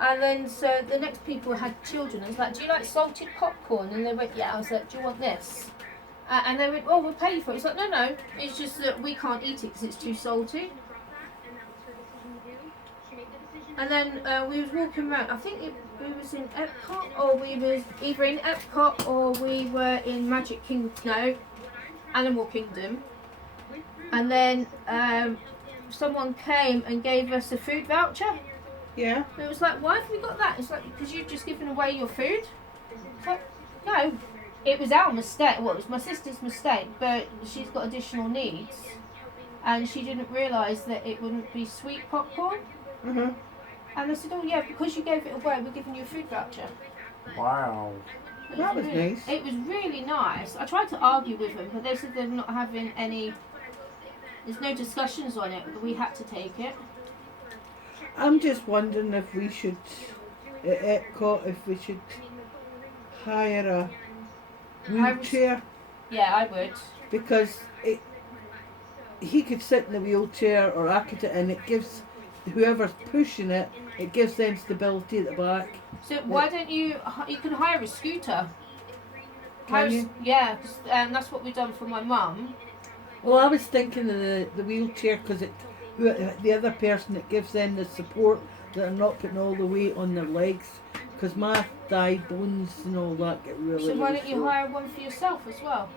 And then so the next people had children. I was like, do you like salted popcorn? And they went, yeah. I was like, do you want this? And they went, oh, we'll pay you for it. It's like, no, it's just that we can't eat it because it's too salty. And then we was walking around. I think we was in Epcot, or we was either in Epcot or we were in Animal Kingdom. And then someone came and gave us a food voucher. Yeah. And it was like, why have we got that? It's like, because you've just given away your food. It's like, no, it was our mistake. Well, it was my sister's mistake, but she's got additional needs, and she didn't realise that it wouldn't be sweet popcorn. Mhm. And I said, oh yeah, because you gave it away, we're giving you a food voucher. Wow. That was nice. It was really nice. I tried to argue with them, but they said they're not having any. There's no discussions on it. But we had to take it. I'm just wondering if we should, at Epcot, if we should hire a wheelchair. Yeah, I would. Because he could sit in the wheelchair, or I could, and it gives whoever's pushing it, it gives them stability at the back. So why don't you can hire a scooter? Can you? Yeah, 'cause, that's what we've done for my mum. Well, I was thinking of the wheelchair because the other person, it gives them the support that are not putting all the weight on their legs. Because my thigh bones and all that get really. So why really don't you sore. hire one for yourself as well?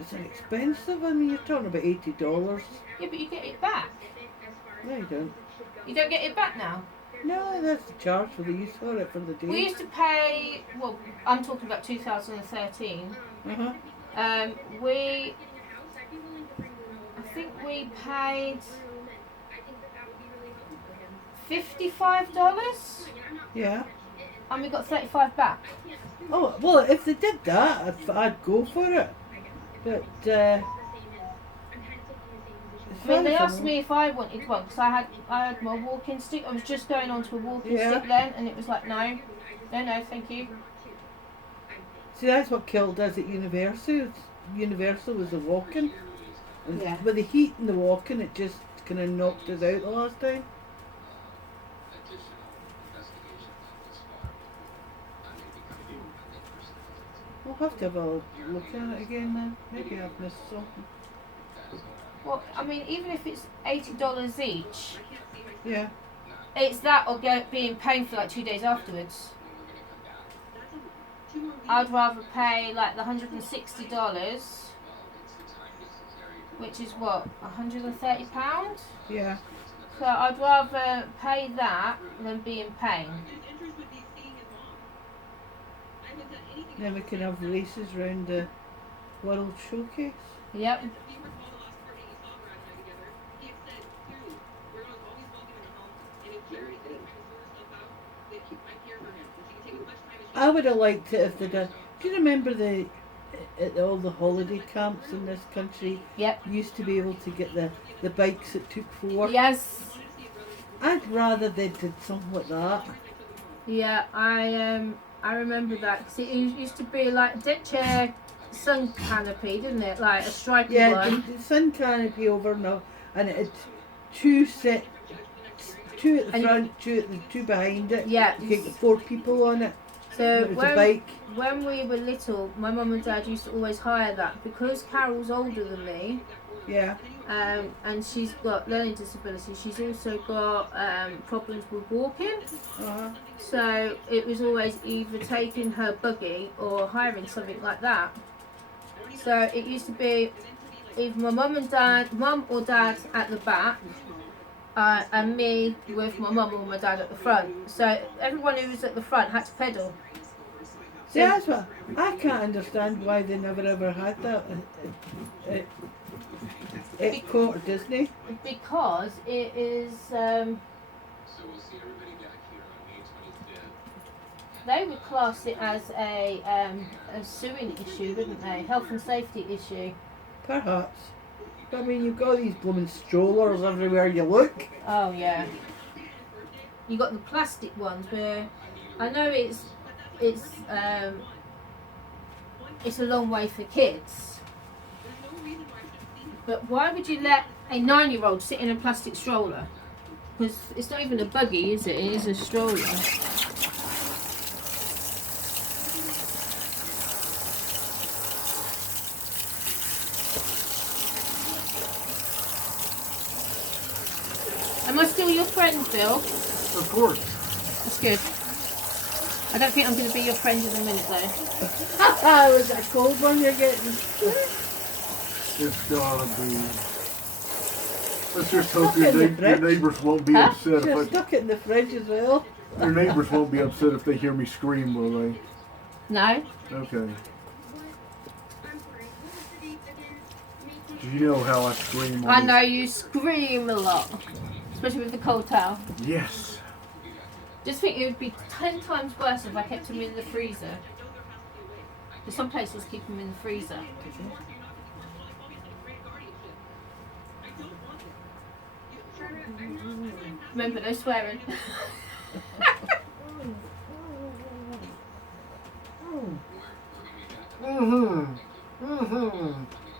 Is it expensive? I mean, you're talking about $80. Yeah, but you get it back. No, you don't. You don't get it back now. No, that's the charge for the use for it for the day. We used to pay. Well, I'm talking about 2013. Uh-huh. I think we paid $55, Yeah. and we got 35 back. Oh, well, if they did that, I'd go for it. But, I mean, they asked me if I wanted one because I had my walking stick. I was just going onto a walking stick then, and it was like, no, thank you. See, that's what killed us at Universal. Universal was the walking. And Yeah. with the heat and the walking, it just kind of knocked us out the last time. have to have a look at it again then. Maybe I've missed something. Well, I mean, even if it's $80 each, Yeah. it's that or being paid for like 2 days afterwards. I'd rather pay like the $160, which is what, £130? Yeah. So I'd rather pay that than be in pain. Then we can have races around the World Showcase. Yep. I would have liked it if they'd done. Do you remember at all the holiday camps in this country? Yep. You used to be able to get the bikes that took 4. Yes. I'd rather they did something like that. Yeah, I remember that because it used to be like deck chair sun canopy, didn't it? Like a stripy one. The sun canopy over now, and it had 2 at the front, 2 behind it. Yeah. You could get 4 people on it. So It was a bike. when we were little, my mum and dad used to always hire that because Carol's older than me. Yeah. And she's got learning disability. She's also got problems with walking. Uh-huh. So it was always either taking her buggy or hiring something like that. So it used to be either my mum or dad at the back, and me with my mum or my dad at the front. So everyone who was at the front had to pedal. See, that's what I can't understand why they never ever had that at Epcot or Disney. Because it is. They would class it as a suing issue, wouldn't they? Health and safety issue. Perhaps. But I mean, you've got these blooming strollers everywhere you look. Oh yeah. You got the plastic ones where I know it's a long way for kids. But why would you let a 9-year-old sit in a plastic stroller? Because it's not even a buggy, is it? It is a stroller. Am I still your friend, Bill? Of course. That's good. I don't think I'm going to be your friend in a minute, though. Was it a cold one you're getting? It's gotta be. Let's just hope Stuck in the your fridge. neighbors won't be Huh? upset. You're If stuck it in the fridge as well. your neighbors won't be upset if they hear me scream, will they? No? Okay. Do you know how I scream? I know you scream a lot. Especially with the cold towel. Yes. Just think it would be 10 times worse if I kept them in the freezer. Because some places keep them in the freezer. Remember, no swearing.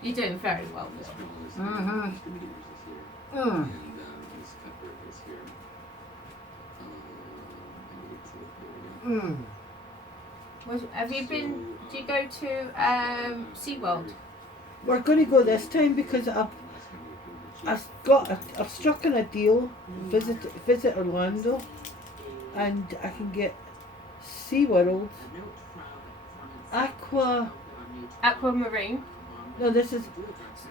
You're doing very well, Bill. Have you been? Do you go to SeaWorld? We're going to go this time because I've struck on a deal. Visit Orlando, and I can get SeaWorld, Aquamarine. No, this is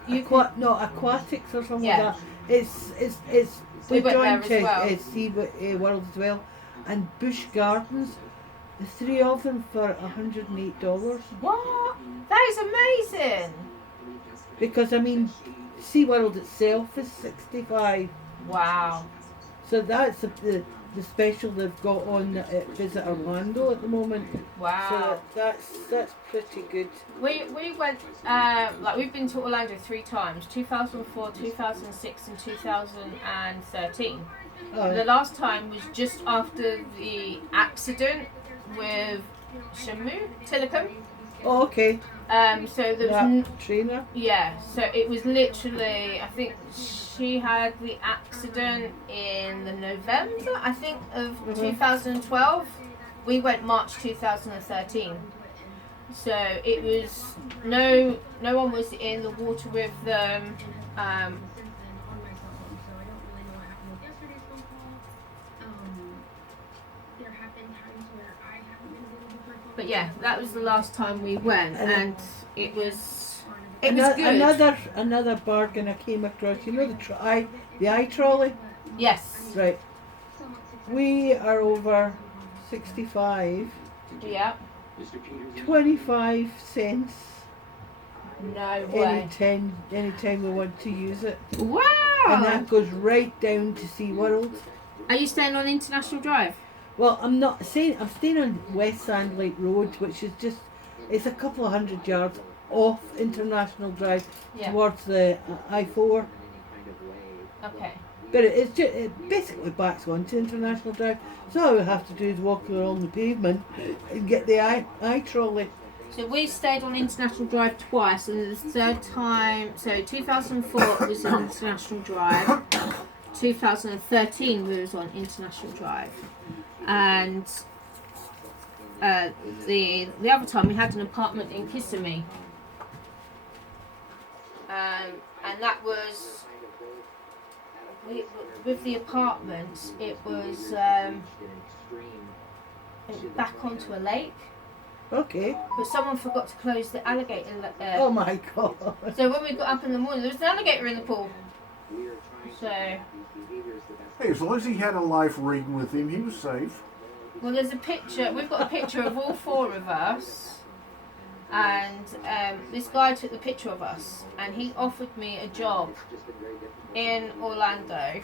aquatics or something Yeah. like that. It's We went there joint as well. SeaWorld as well, and Busch Gardens. The 3 of them for $108. What? That is amazing. Because I mean, SeaWorld itself is $65. Wow. So that's the special they've got on at Visit Orlando at the moment. Wow. So that's pretty good. We went we've been to Orlando 3 times: 2004, 2006, and 2013. The last time was just after the accident with Shamu Tillicum. Oh, okay. So there was trainer. yeah. So it was literally, I think she had the accident in the November, I think, of 2012. We went March 2013. So it was no one was in the water with them. But yeah, that was the last time we went, and it was good. Another bargain I came across. You know the eye trolley. Yes. Right. We are over 65. Yeah. 25 cents. No way. Anytime we want to use it. Wow. And that goes right down to SeaWorld. Are you staying on International Drive? Well, I'm not staying. I'm staying on West Sand Lake Road, which is it's a couple of 100 yards off International Drive towards the I-4. Okay. But it basically backs onto International Drive. So all we have to do is walk along the pavement and get the eye trolley. So we stayed on International Drive twice, and the third time, so 2004 was on International Drive, 2013 we was on International Drive, and the other time we had an apartment in Kissimmee, and that was with the apartment. It was back onto a lake. Okay. But someone forgot to close the alligator. Oh my god. So when we got up in the morning, there was an alligator in the pool. So. Hey, as long as he had a life ring with him, he was safe. Well, there's a picture. We've got a picture of all four of us, and this guy took the picture of us, and he offered me a job in Orlando.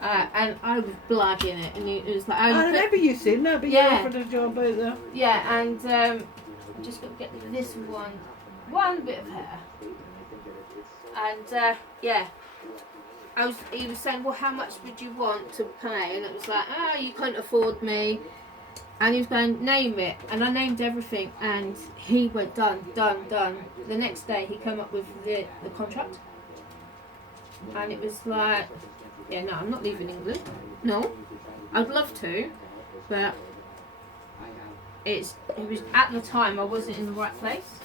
And I was blagging it, and it was like I remember you saying that, but you offered a job out there. Yeah, and I'm just gonna get this one bit of hair, and he was saying, well, how much would you want to pay? And it was like, you can't afford me. And he was going, name it, and I named everything, and he went done. The next day he came up with the contract, and it was like. Yeah, no, I'm not leaving England. No, I'd love to, but it was at the time I wasn't in the right place.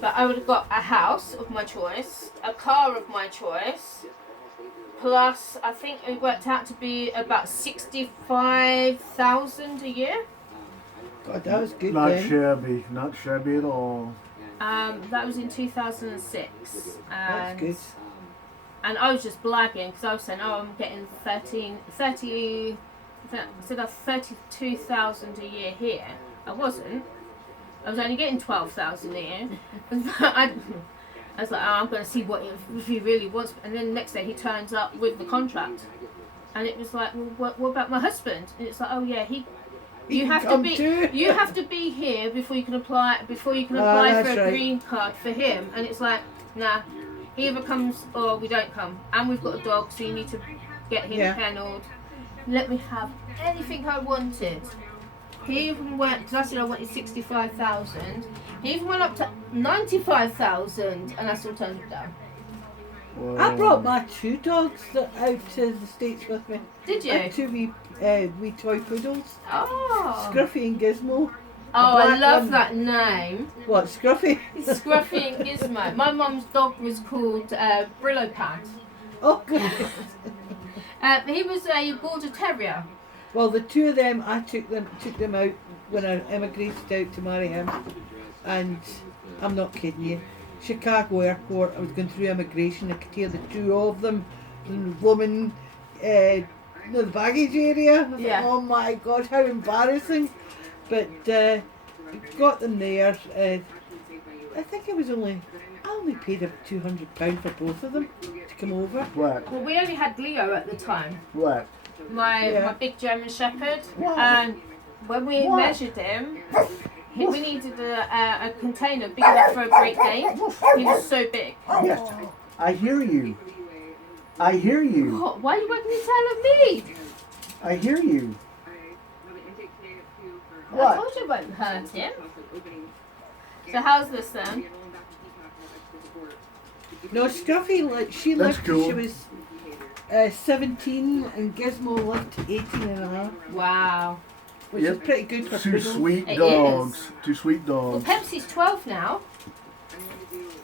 But I would have got a house of my choice, a car of my choice, plus I think it worked out to be about 65,000 a year. God, that was good. Not shabby at all. That was in 2006. That's good. And I was just blagging because I was saying, I'm getting 32,000 a year here. I wasn't. I was only getting 12,000 a year. I was like, I'm going to see if he really wants. And then the next day he turns up with the contract, and it was like, well, what about my husband? And it's like, oh yeah, you have to be here before you can apply for a green card for him. And it's like, nah. He either comes or we don't come, and we've got a dog, so you need to get him kennelled. Let me have anything I wanted. He even went, because I said I wanted 65,000. He even went up to 95,000, and I still turned it down. Whoa. I brought my two dogs out to the States with me. Did you? I had two wee toy poodles. Oh. Scruffy and Gizmo. Oh, I love that name. What, Scruffy? Scruffy and Gizmo. My mum's dog was called Brillo Pad. Oh, good. He was a Border Terrier. Well, the two of them, I took them out when I emigrated out to marry him. And I'm not kidding you. Chicago Airport, I was going through immigration, I could hear the two of them, and the woman, the baggage area. I was like, oh my God, how embarrassing. But got them there. I think I only paid about £200 for both of them to come over. What? Well, we only had Leo at the time. What? My big German Shepherd. And when we measured him, we needed a container big enough for a Great Dane. He was so big. Yes, I hear you. What? Why are you working to tell me? I hear you. I told you it won't hurt him. So how's this then? No, Scruffy, she lived till she was 17, and Gizmo lived to 18 and a half. Wow. which is pretty good for Two poodles. sweet It dogs. is. Two sweet Well, dogs. Pepsi's 12 now.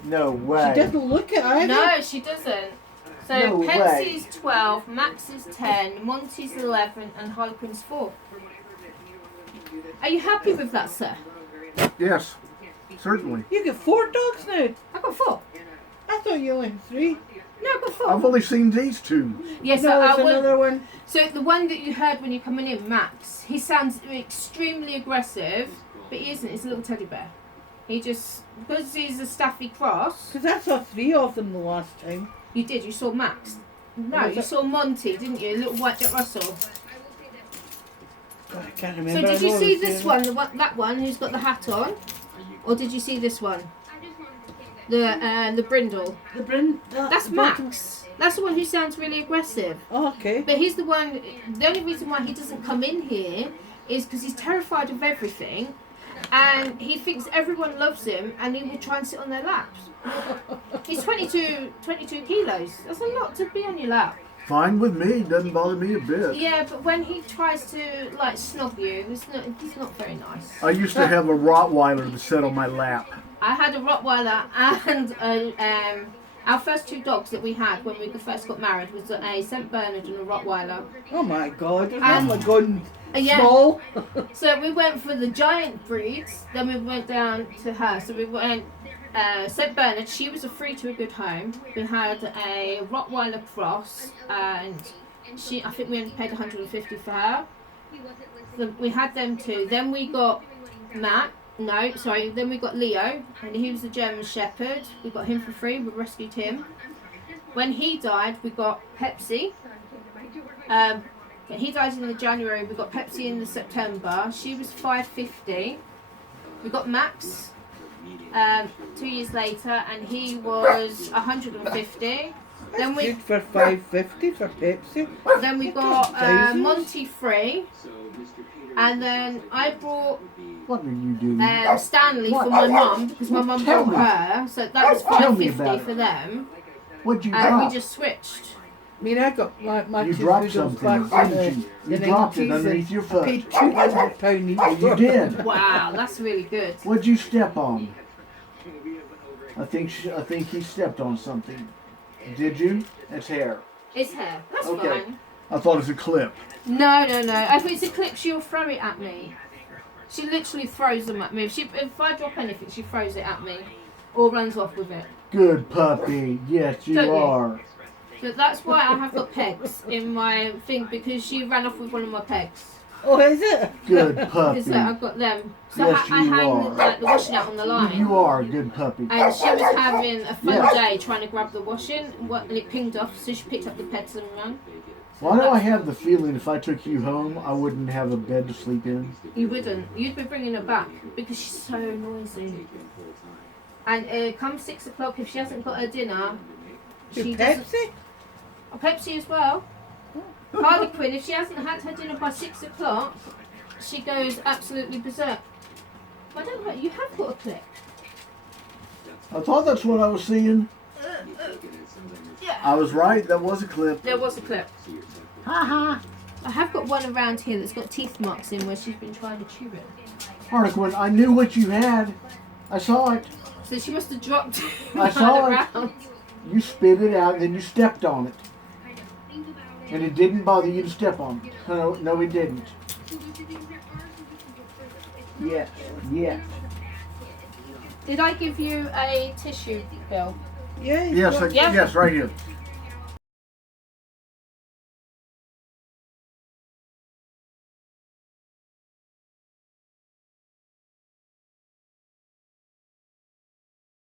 No She way. doesn't look it either. No, she doesn't. So No way. Pepsi's 12, Max is 10, Monty's 11, and Harlequin's 4. Are you happy with that, sir? Yes, certainly. You get 4 dogs now. I got 4. I thought you only had 3. No, I got 4. I've only seen these two. Yes, no, there's another one. So the one that you heard when you're coming in, Max, he sounds extremely aggressive, but he isn't. He's a little teddy bear. He just, because he's a Staffy cross. Because I saw 3 of them the last time. You did. You saw Max. No, Was you it- saw Monty, didn't you? A little white Jack Russell. God, I can't So remember. did I you know see it was this one, that one who's got the hat on, or did you see this one, the brindle? The Brin. That's Max. That's the one who sounds really aggressive. Oh, okay. But he's the one. The only reason why he doesn't come in here is because he's terrified of everything, and he thinks everyone loves him, and he will try and sit on their laps. He's 22 kilos. That's a lot to be on your lap. Fine with me. Doesn't bother me a bit. Yeah, but when he tries to like snog you, he's not very nice. I used to have a Rottweiler that sat on my lap. I had a Rottweiler and our first 2 dogs that we had when we first got married was a St. Bernard and a Rottweiler. Oh my God. There's And- not gone Yeah. small. So we went for the giant breeds, then we went down to her. So we went St. Bernard, she was a free to a good home. We had a Rottweiler cross, and I think we only paid 150 for her. So we had them 2. Then we got then we got Leo, and he was a German Shepherd. We got him for free, we rescued him. When he died, we got Pepsi. He died in the January, we got Pepsi in the September. She was $5.50. We got Max 2 years later, and he was $150. Then we Good for $5.50 for Pepsi. then we got Thousands? Monty free, and then I brought What are you doing? Stanley for my mum because my mum Tell brought me. her, so that was Tell me $5.50 about for it. them, What'd you and we drop? just switched. I mean, I got my You 2 dropped poodles something, back in didn't you? the You dropped it 90s, underneath and your I foot. paid £200 each. You did. Wow, that's really good. What'd you step on? I think he stepped on something. Did you? It's hair. It's hair. That's Okay. fine. I thought it was a clip. No. If it's a clip, she'll throw it at me. She literally throws them at me. If I drop anything, she throws it at me, or runs off with it. Good puppy. Yes, you Don't you? are. So that's why I have got pegs in my thing, because she ran off with one of my pegs. Oh, is it? Good puppy. Because I've got them. So Yes, I you hang are. like the washing out on the line. You are a good puppy. And she was having a fun Yes. day trying to grab the washing, and it pinged off, so she picked up the pegs and ran. Why do I have the feeling if I took you home, I wouldn't have a bed to sleep in? You wouldn't. You'd be bringing her back because she's so noisy. And come 6 o'clock, if she hasn't got her dinner, she doesn't. Pepsi? Oh, Pepsi as well. Harlequin, if she hasn't had her dinner by 6 o'clock, she goes absolutely berserk. I don't know. You have got a clip. I thought that's what I was seeing. Yeah. I was right. That was a clip. There was a clip. Ha I have got one around here that's got teeth marks in where she's been trying to chew it. Harlequin, I knew what you had. I saw it. So she must have dropped I saw it. around. You spit it out, then you stepped on it. And it didn't bother you to step on it. No, it didn't. Yes, yes. Did I give you a tissue, Bill? Yeah. Yes, Yeah. yes, right here.